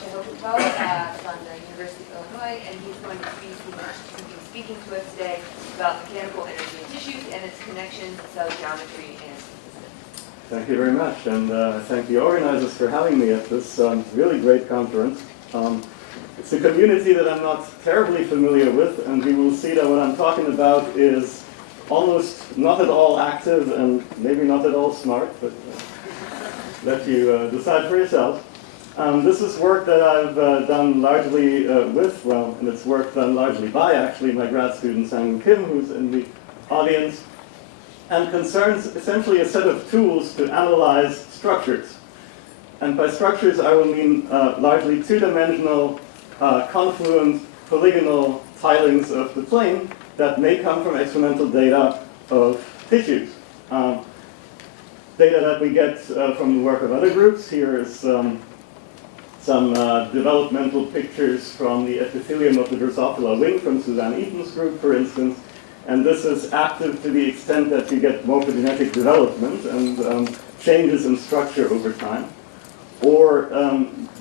Sascha from the University of Illinois, and he's going to be speaking to us today about mechanical energy in tissues and its connections to cell geometry and statistics. Thank you very much, and I thank the organizers for having me at this really great conference. It's a community that I'm not terribly familiar with, and you will see that what I'm talking about is almost not at all active and maybe not at all smart, but let you decide for yourselves. This is work that I've done largely and it's work done largely by actually my grad student Sang Kim, who's in the audience, and concerns essentially a set of tools to analyze structures. And by structures I will mean largely two-dimensional, confluent, polygonal tilings of the plane that may come from experimental data of tissues. Data that we get from the work of other groups. Here is some developmental pictures from the epithelium of the Drosophila wing from Suzanne Eaton's group, for instance. And this is active to the extent that you get morphogenetic development and changes in structure over time. Or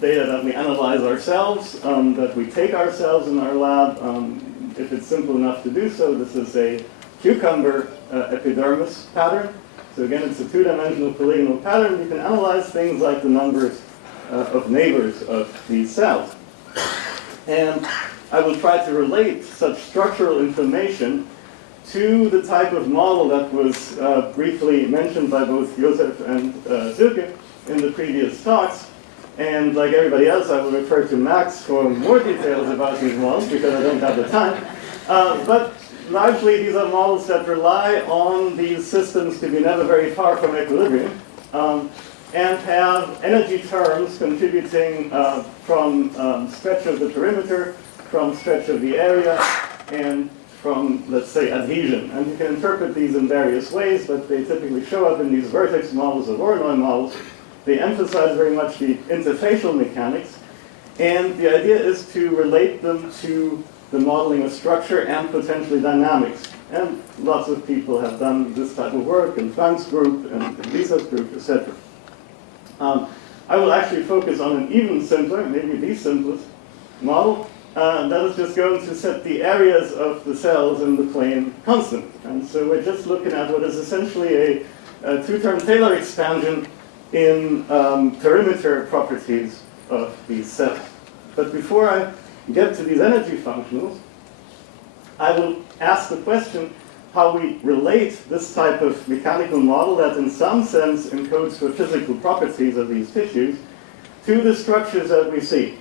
data that we analyze ourselves, that we take ourselves in our lab. If it's simple enough to do so, this is a cucumber epidermis pattern. So again, it's a two-dimensional polygonal pattern. You can analyze things like the numbers of neighbors of these cells. And I will try to relate such structural information to the type of model that was briefly mentioned by both Josef and Silke in the previous talks. And like everybody else, I will refer to Max for more details about these models because I don't have the time. But largely, these are models that rely on these systems to be never very far from equilibrium and have energy terms contributing from stretch of the perimeter, from stretch of the area, and from, let's say, adhesion. And you can interpret these in various ways, but they typically show up in these vertex models or Voronoi models. They emphasize very much the interfacial mechanics, and the idea is to relate them to the modeling of structure and potentially dynamics. And lots of people have done this type of work in Frank's group and Lisa's group, etc. I will actually focus on an even simpler, maybe the simplest model. That is just going to set the areas of the cells in the plane constant. And so we're just looking at what is essentially a two-term Taylor expansion in perimeter properties of these cells. But before I get to these energy functionals, I will ask the question how we relate this type of mechanical model that in some sense encodes for physical properties of these tissues to the structures that we see.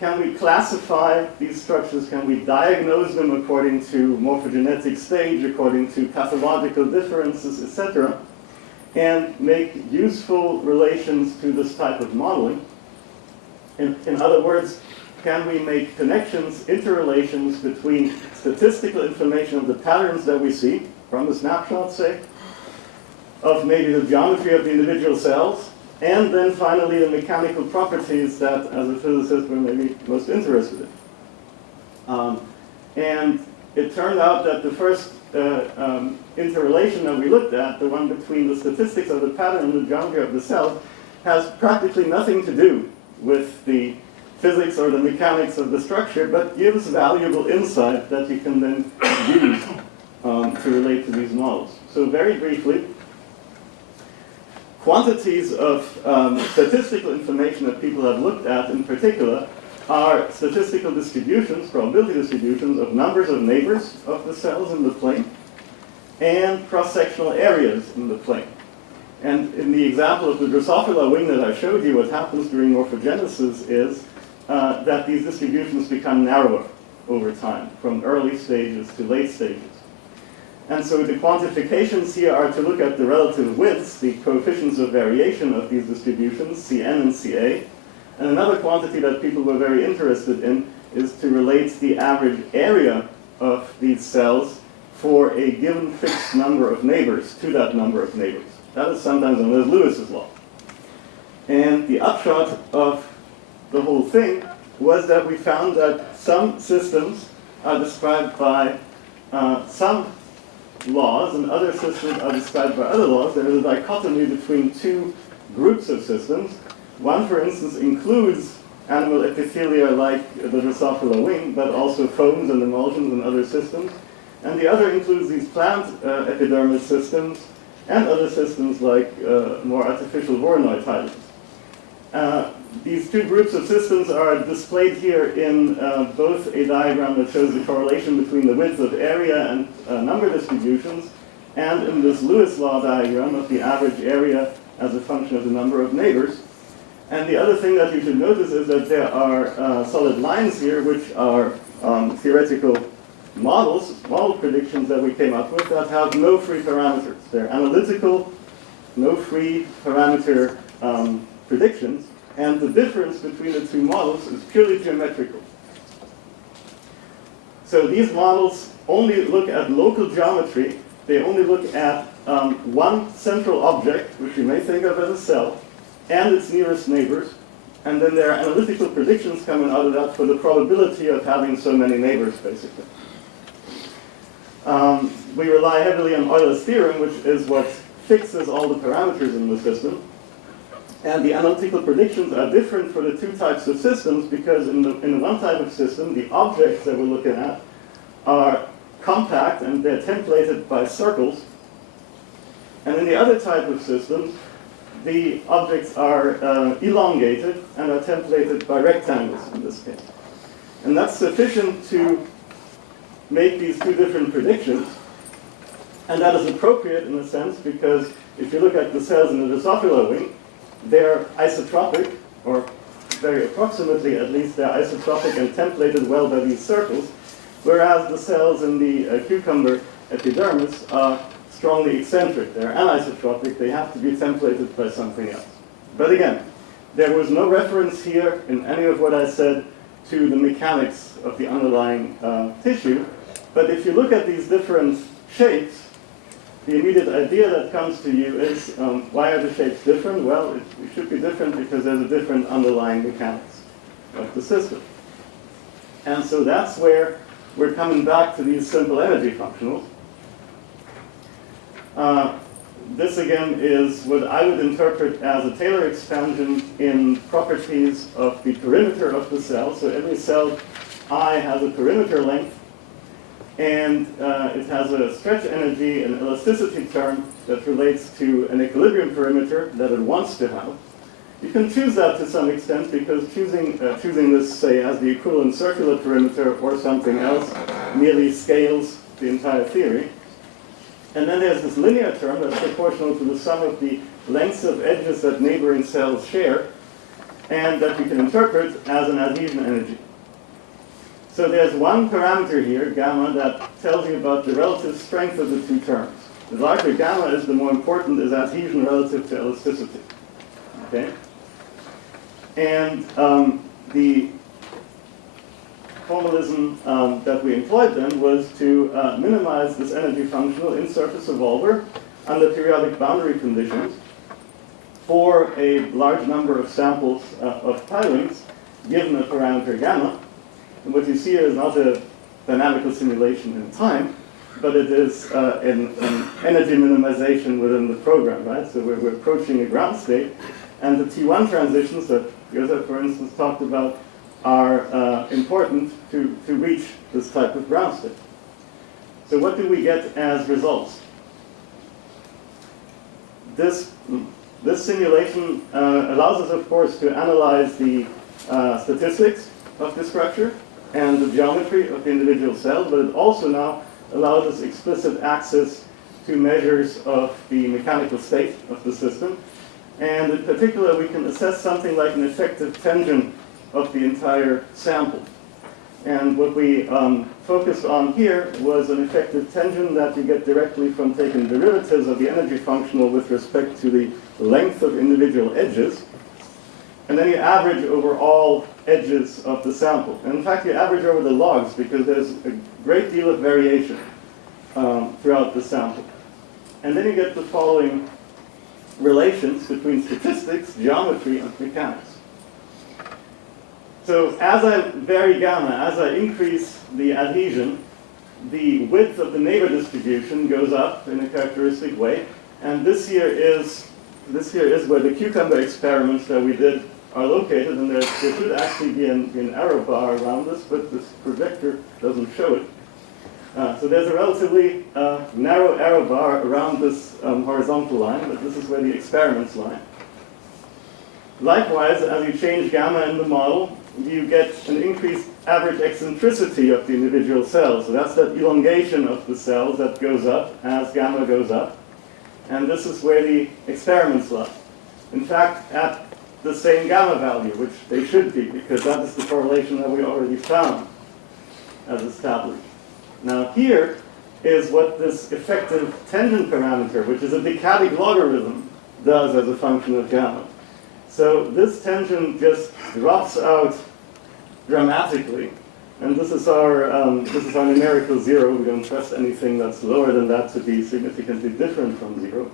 Can we classify these structures? Can we diagnose them according to morphogenetic stage, according to pathological differences, etc., and make useful relations to this type of modeling? In other words, can we make connections, interrelations between statistical information of the patterns that we see from the snapshot, say, of maybe the geometry of the individual cells, and then finally the mechanical properties that, as a physicist, we're maybe most interested in. And it turned out that the first interrelation that we looked at, the one between the statistics of the pattern and the geometry of the cell, has practically nothing to do with the physics or the mechanics of the structure, but gives valuable insight that you can then use to relate to these models. So very briefly, quantities of statistical information that people have looked at in particular are statistical distributions, probability distributions of numbers of neighbors of the cells in the plane and cross-sectional areas in the plane. And in the example of the Drosophila wing that I showed you, what happens during morphogenesis is that these distributions become narrower over time, from early stages to late stages. And so the quantifications here are to look at the relative widths, the coefficients of variation of these distributions, Cn and Ca. And another quantity that people were very interested in is to relate the average area of these cells for a given fixed number of neighbors to that number of neighbors. That is sometimes known as Lewis's law. And the upshot of the whole thing was that we found that some systems are described by some laws and other systems are described by other laws. There is a dichotomy between two groups of systems. One, for instance, includes animal epithelia like the Drosophila wing, but also foams and emulsions and other systems. And the other includes these plant epidermis systems and other systems like more artificial Voronoi tilings. These two groups of systems are displayed here in both a diagram that shows the correlation between the width of area and number distributions, and in this Lewis law diagram of the average area as a function of the number of neighbors. And the other thing that you should notice is that there are solid lines here, which are theoretical models, model predictions that we came up with that have no free parameters. They're analytical, no free parameter predictions, and the difference between the two models is purely geometrical. So these models only look at local geometry. They only look at one central object, which you may think of as a cell, and its nearest neighbors, and then there are analytical predictions coming out of that for the probability of having so many neighbors, basically. We rely heavily on Euler's theorem, which is what fixes all the parameters in the system. And the analytical predictions are different for the two types of systems, because in the one type of system, the objects that we're looking at are compact and they're templated by circles. And in the other type of systems, the objects are elongated and are templated by rectangles in this case. And that's sufficient to make these two different predictions. And that is appropriate in a sense, because if you look at the cells in the Drosophila wing, they're isotropic, or very approximately at least, they're isotropic and templated well by these circles, whereas the cells in the cucumber epidermis are strongly eccentric. They're anisotropic, they have to be templated by something else. But again, there was no reference here in any of what I said to the mechanics of the underlying tissue, but if you look at these different shapes, the immediate idea that comes to you is, why are the shapes different? Well, it should be different because there's a different underlying mechanics of the system. And so that's where we're coming back to these simple energy functionals. This again is what I would interpret as a Taylor expansion in properties of the perimeter of the cell. So every cell I has a perimeter length, and it has a stretch energy and elasticity term that relates to an equilibrium perimeter that it wants to have. You can choose that to some extent, because choosing this, say, as the equivalent circular perimeter or something else merely scales the entire theory. And then there's this linear term that's proportional to the sum of the lengths of edges that neighboring cells share, and that you can interpret as an adhesion energy. So there's one parameter here, gamma, that tells you about the relative strength of the two terms. The larger gamma is, the more important is adhesion relative to elasticity. Okay? And the formalism that we employed then was to minimize this energy functional in surface evolver under periodic boundary conditions for a large number of samples of tilings given a parameter gamma. And what you see here is not a dynamical simulation in time, but it is an energy minimization within the program, right? So we're approaching a ground state, and the T1 transitions that Josef, for instance, talked about are important to reach this type of ground state. So what do we get as results? This simulation allows us, of course, to analyze the statistics of the structure and the geometry of the individual cells, but it also now allows us explicit access to measures of the mechanical state of the system. And in particular, we can assess something like an effective tension of the entire sample. And what we focused on here was an effective tension that you get directly from taking derivatives of the energy functional with respect to the length of individual edges. And then you average over all edges of the sample. And in fact, you average over the logs, because there's a great deal of variation throughout the sample. And then you get the following relations between statistics, geometry, and mechanics. So as I vary gamma, as I increase the adhesion, the width of the neighbor distribution goes up in a characteristic way. And this here is where the cucumber experiments that we did are located, and there should actually be an arrow bar around this, but this projector doesn't show it. So there's a relatively narrow arrow bar around this horizontal line, but this is where the experiments lie. Likewise, as you change gamma in the model, you get an increased average eccentricity of the individual cells. So that's that elongation of the cells that goes up as gamma goes up. And this is where the experiments lie. In fact, at the same gamma value, which they should be, because that is the correlation that we already found as established. Now here is what this effective tangent parameter, which is a decadic logarithm, does as a function of gamma. So this tangent just drops out dramatically, and this is our numerical zero. We don't trust anything that's lower than that to be significantly different from zero.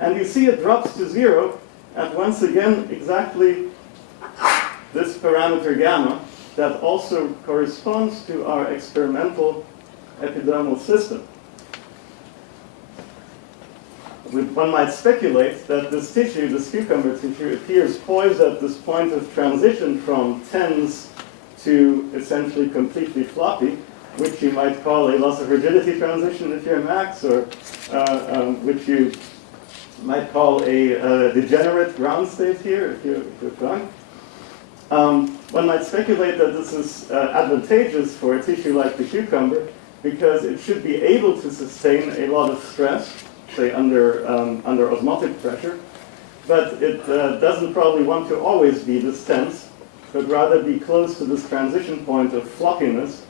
And you see it drops to zero at once again exactly this parameter gamma that also corresponds to our experimental epidermal system. One might speculate that this tissue, this cucumber tissue, appears poised at this point of transition from tense to essentially completely floppy, which you might call a loss of rigidity transition if you're Max, or which you might call a degenerate ground state here if you're Frank. One might speculate that this is advantageous for a tissue like the cucumber because it should be able to sustain a lot of stress, say under osmotic pressure, but it doesn't probably want to always be this tense, but rather be close to this transition point of floppiness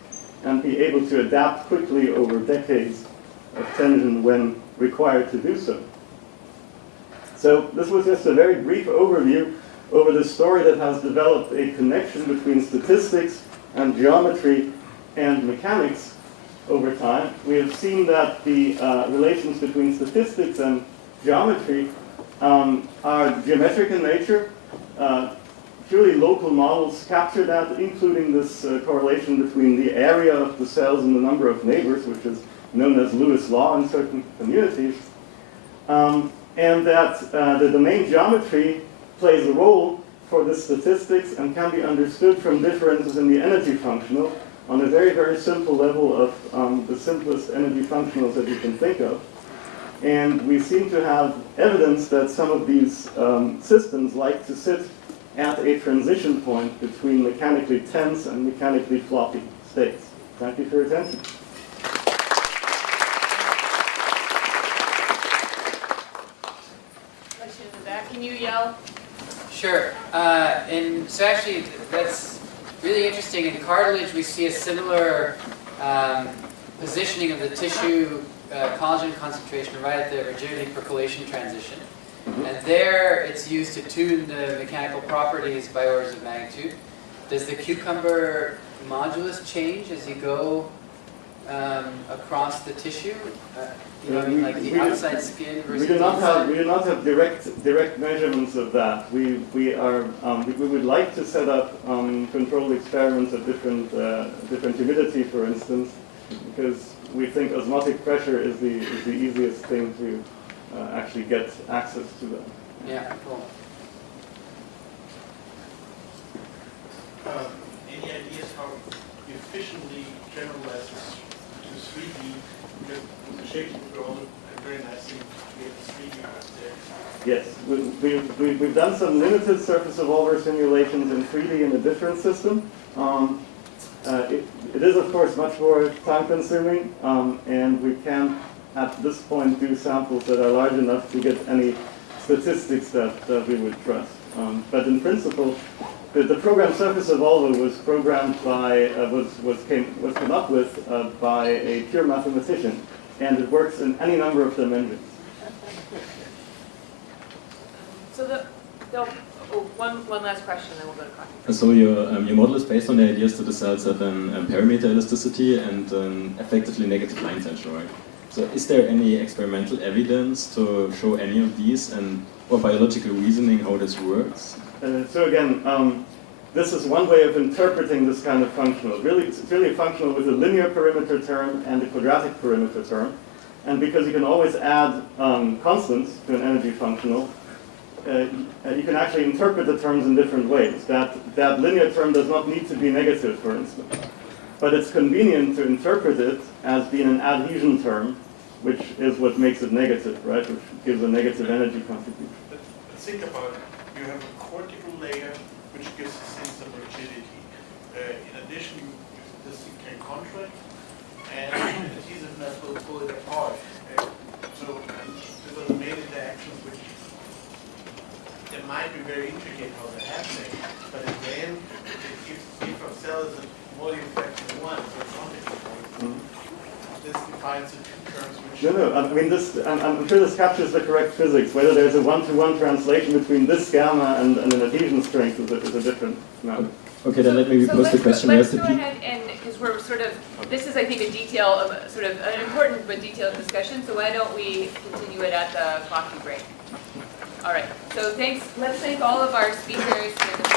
and be able to adapt quickly over decades of tension when required to do so. So this was just a very brief overview over the story that has developed a connection between statistics and geometry and mechanics over time. We have seen that the relations between statistics and geometry are geometric in nature. Purely local models capture that, including this correlation between the area of the cells and the number of neighbors, which is known as Lewis' law in certain communities. And that the domain geometry plays a role for the statistics and can be understood from differences in the energy functional on a very, very simple level of the simplest energy functionals that you can think of. And we seem to have evidence that some of these systems like to sit at a transition point between mechanically tense and mechanically floppy states. Thank you for your attention. Question in the back. Can you yell? Sure. And so actually, that's really interesting. In cartilage, we see a similar positioning of the tissue collagen concentration right at the rigidity percolation transition. And there, it's used to tune the mechanical properties by orders of magnitude. Does the cucumber modulus change as you go across the tissue? You know what I mean, like the outside skin versus the inside? We do not have direct measurements of that. We would like to set up controlled experiments at different humidity, for instance, because we think osmotic pressure is the easiest thing to actually get access to them. Yeah, cool. Any ideas how efficiently generalize this to 3D? Because the shapes would go on a very nice thing to get the 3D there. Yes, we've done some limited surface evolver simulations in 3D in a different system. It is, of course, much more time-consuming, and we can, at this point, do samples that are large enough to get any statistics that we would trust. But in principle, the program surface evolver was programmed by, was come up with by a pure mathematician, and it works in any number of dimensions. So one last question, then we'll go to Connie. So your model is based on the ideas that the cells have an parameter elasticity and an effectively negative line tension, right? So is there any experimental evidence to show any of these or biological reasoning how this works? So again, this is one way of interpreting this kind of functional. It's really a functional with a linear perimeter term and a quadratic perimeter term. And because you can always add constants to an energy functional, you can actually interpret the terms in different ways. That linear term does not need to be negative, for instance. But it's convenient to interpret it as being an adhesion term, which is what makes it negative, right? Which gives a negative energy contribution. But think about it. You have a cortical layer which gives the thing some rigidity. In addition, this thing can contract, and adhesiveness will pull it apart. So these are the main interactions which they might be very intricate how they're happening, but in the end, if a cell is a volume factor 1, so it's only this defines the two terms which... No, I mean, I'm sure this captures the correct physics. Whether there's a one-to-one translation between this gamma and an adhesion strength is a different matter. Okay, then let me pose the question. Let's go ahead and, because we're sort of, this is I think a detail of, sort of an important but detailed discussion, so why don't we continue it at the coffee break? All right, so thanks, let's thank all of our speakers for the